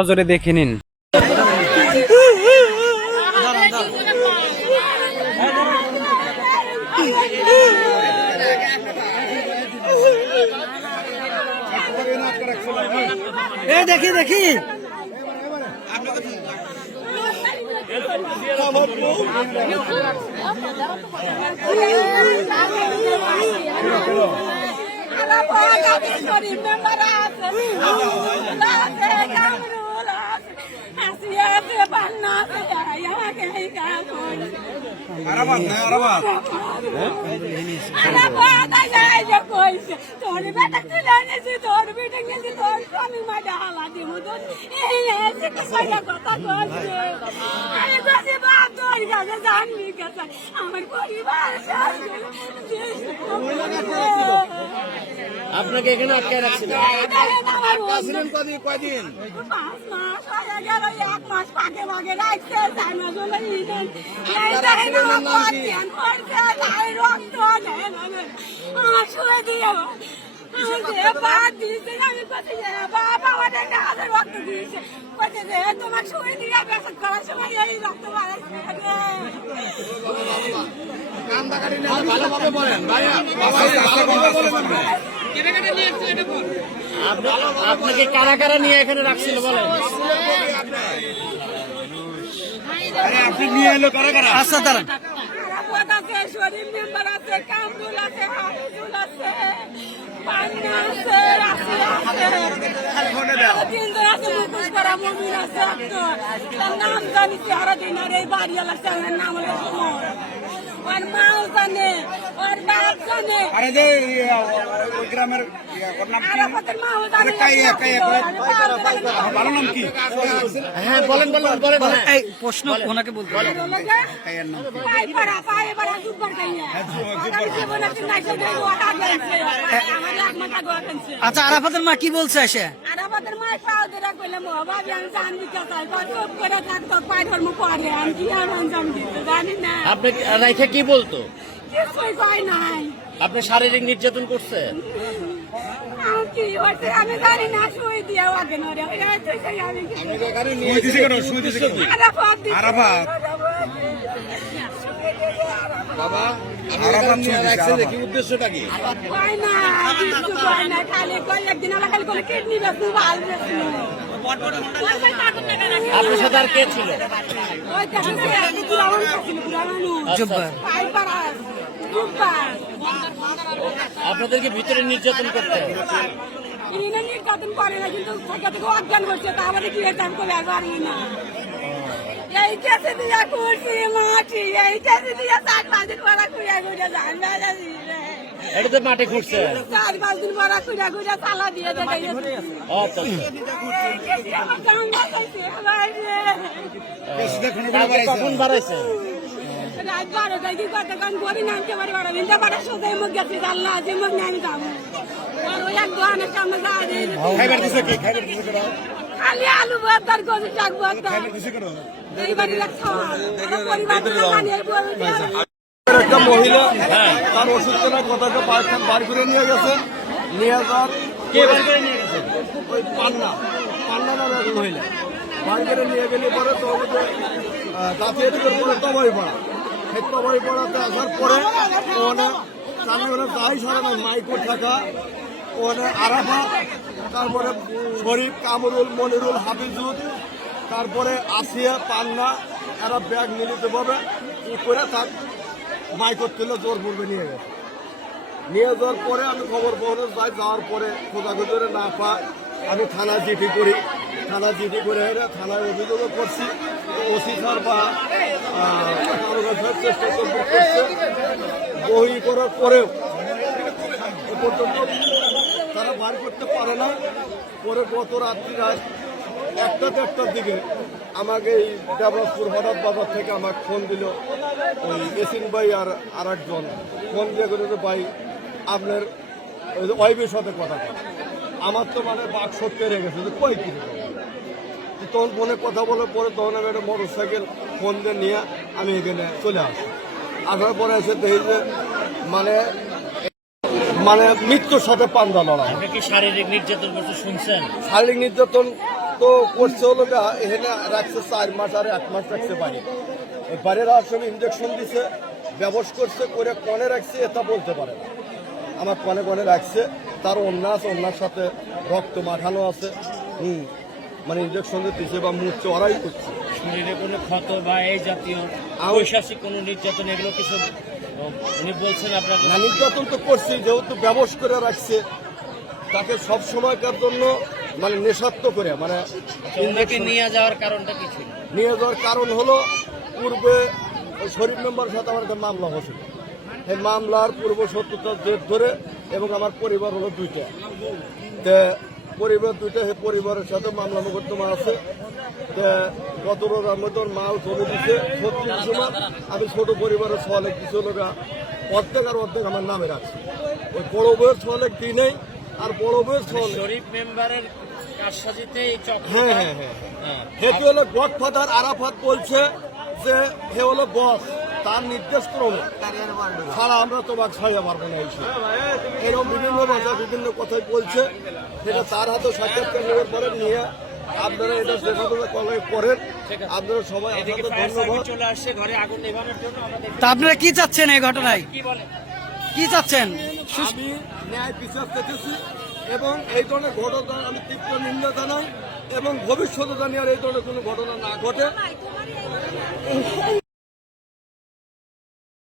নজরে দেখে নিন। দেখি দেখি আপনাকে এখানে আটকে রাখছিল কয়দিন 5 মাস হয়ে গেল, 1 মাস পাকে পাকে রাখছে, আমার শুয়ে দিয়ে তোমার শুয়ে দিয়ে বেসন করার সময় এই রক্ত ভালোভাবে বলেন আপনাকে কারা কারা নিয়ে এখানে রাখছিল বলেন। আপনি নিয়ে এলো কারা কারা? আচ্ছা দাঁড়ান, আছে, শরীফ মেম্বার আছে, কামরুল আছে, হাফিজুল আছে, পান্না আছে, রাসিয়া আছে, তিনজন আছে, মুখোশ করা মুমিন আছে, তার নাম জানি চেহারা দিন আর এই বাড়িওয়ালা চেহারার নাম হলো সুমন। ওর মাও জানে, ওর বাপ জানে, আরে যে ওই গ্রামের ওর নাম কি? আরাফাতের মাও জানে, ভালো নাম কি? হ্যাঁ বলেন বলেন বলেন। এই প্রশ্ন ওনাকে বলতে হবে। আচ্ছা, আরাফাতের মা কি বলছে এসে? আরাফাতের মা পাও ধরে কইলাম ও ভাবি আমি জানবি কে চাই, চুপ করে থাকতো পায়ের ধর্ম পড়ে, আমি কি আর জানবি জানি না। আপনি রাইখে কি বলতো? কিছুই কই নাই। আপনি শারীরিক নির্যাতন করছে? আমি কি হচ্ছে আমি জানি না, শুই দিয়ে ওকে নরে আমি শুই দিছে কেন? শুই দিছে কেন? আরাফাত আরাফাত বাবা আরাফাত শুই দিছে, আরাফাত। কি উদ্দেশ্যটা কি? কই না, কিছু কই না, খালি কই একদিন আমার খালি করে কিডনি বেশি ভাল বেশি। আপনার সাথে আর কে ছিল? ওই দেখেন পুরানো ছিল, পুরানো জব্বার পাইপারা জব্বার আপনাদেরকে ভিতরে নির্যাতন করতে? ইনি নির্যাতন করে না, কিন্তু থেকে থেকে অজ্ঞান করছে, তা আমাদের কি এটা করে আর পারবে না। এই কেসে দিয়া করছি মাটি, এই কেসে দিয়া 4-5 দিন পরা খুঁড়া খুঁড়া জানবা যাচ্ছি এটা তো মাঠে ঘুরছে? 4-5 দিন পরা খুঁড়া খুঁড়া তালা দিয়ে দেখাইছে। আচ্ছা আমার জান বাঁচাইছে আমার রে। কখন বাড়াইছে? রাত 12টায় কি কতক্ষণ করি নামতে পারি বাড়া বিন্দা পাড়া সোজাই মুখ গেছি, আল্লাহ আছে মুখ নিয়ে আমি যাবো। আর ওই এক দোকানের সামনে যা খাইবার দিছে কি? খাইবার দিছে কেন? খালি আলু ভর্তার গজি শাক ভর্তা দিছে কেন? এই বাড়ির পরিবার বানিয়ে বলবে একটা মহিলা তার ওষুধ কেনার কথাকে বাড়ি করে নিয়ে গেছে, নিয়ে যাওয়ার কে বের করে নিয়ে গেছে? ওই পান্না নামের এক মহিলা বাড়ি করে নিয়ে গেলে পরে তো জাতীয় পরে তবাই পড়া, সেই তবাই পড়াতে আসার পরে ওখানে চালু তাই সারানো মাইকো থাকা ওখানে আরাফা, তারপরে শরীফ, কামরুল, মনিরুল, হাফিজুল, তারপরে আসিয়া, পান্না, এরা ব্যাগ মিলিতে পাবে ই করে তার মাইকোর তুলে জোর পূর্বে নিয়ে গেছে। নিয়ে যাওয়ার পরে আমি খবর পাওয়ানো যাই, যাওয়ার পরে খোঁজাখুঁজি করে না পাই আমি থানায় জিডি করি, থানায় জিডি করে থানায় অভিযোগও করছি। ওসি স্যার বা চেষ্টা করছে, বহি করার পরেও এ পর্যন্ত তারা বার করতে পারে না। পরে গত রাত্রি রাত 1টা-1:30টার দিকে আমাকে এই দেবরাজপুর হঠাৎ বাজার থেকে আমাকে ফোন দিল ওই এসিন ভাই আর একজন ফোন দিয়ে করে ভাই আপনার ওয়াইফের সাথে কথা বলে। আমার তো মানে বাক সত্যি রেখে গেছে যে কই কি তখন ফোনে কথা বলার পরে তখন আমি একটা মোটর সাইকেল ফোন দিয়ে নিয়ে আমি এখানে চলে আসি। আসার পরে এসে দেখি যে মানে মৃত্যুর সাথে পাঞ্জা লড়াই। আপনি কি শারীরিক নির্যাতন করতে শুনছেন? শারীরিক নির্যাতন তো করছে হলো এখানে রাখছে 4 মাস আর 1 মাস রাখছে বাড়ি। এই বাড়ির আসলে ইঞ্জেকশন দিছে, ব্যবস্থা করছে, করে কনে রাখছে এটা বলতে পারে না। আমার কনে কনে রাখছে, তার অন্য আছে, অন্যার সাথে রক্ত মাখানো আছে। মানে ইঞ্জেকশন দিচ্ছে বা মুচ্ছে ওরাই করছে। শরীরে কোনো ক্ষত বা এই জাতীয় ঐশাসিক কোনো নির্যাতন এগুলো কিছু উনি বলছেন আপনার? না, নির্যাতন তো করছে, যেহেতু ব্যবস্থা করে রাখছে তাকে সব সময়কার জন্য মানে নেশাত্ম করে মানে ওনাকে নিয়ে যাওয়ার কারণটা কি ছিল? নিয়ে যাওয়ার কারণ হলো পূর্বে ওই শরীফ মেম্বারের সাথে আমার একটা মামলা হয়েছিল। এই মামলার পূর্ব শত্রুতার জের ধরে, এবং আমার পরিবার হলো 2টা, পরিবার 2টা, সেই পরিবারের সাথে মামলা মোকদ্দমা আছে। গত রোজার মধ্যে ওর মাও চলে দিচ্ছে 36 সময়। আমি ছোট পরিবারের ছলেক কিছু লোক অর্ধেক আর অর্ধেক আমার নামে রাখছি। ওই বড় বউয়ের ছলেক দিই নেই, আর বড় বউয়ের ছলেক শরীফ মেম্বারের কারসাজিতে এই চক্র। হ্যাঁ, হেতু হলো গডফাদার আরাফাত বলছে যে হে হলো বস, তার নির্দেশ ক্রমে ছাড়া আমরা তোমাকে ছাড়িয়ে পারবো না। এরকম বিভিন্ন ভাষা বিভিন্ন কথাই বলছে, সেটা তার হাতে সাক্ষাৎকার নেওয়ার পরে নিয়ে আপনারা এটা যেভাবে করেন, আপনারা সবাই আপনাদের ধন্যবাদ। চলে আসছে ঘরে আগুন নেভানোর জন্য। তা আপনারা কি চাচ্ছেন এই ঘটনায়? কি বলেন? কি চাচ্ছেন? আমি ন্যায় বিচার পেতেছি, এবং এই ধরনের ঘটনা আমি তীব্র নিন্দা জানাই, এবং ভবিষ্যতে জানি আর এই ধরনের কোনো ঘটনা না ঘটে।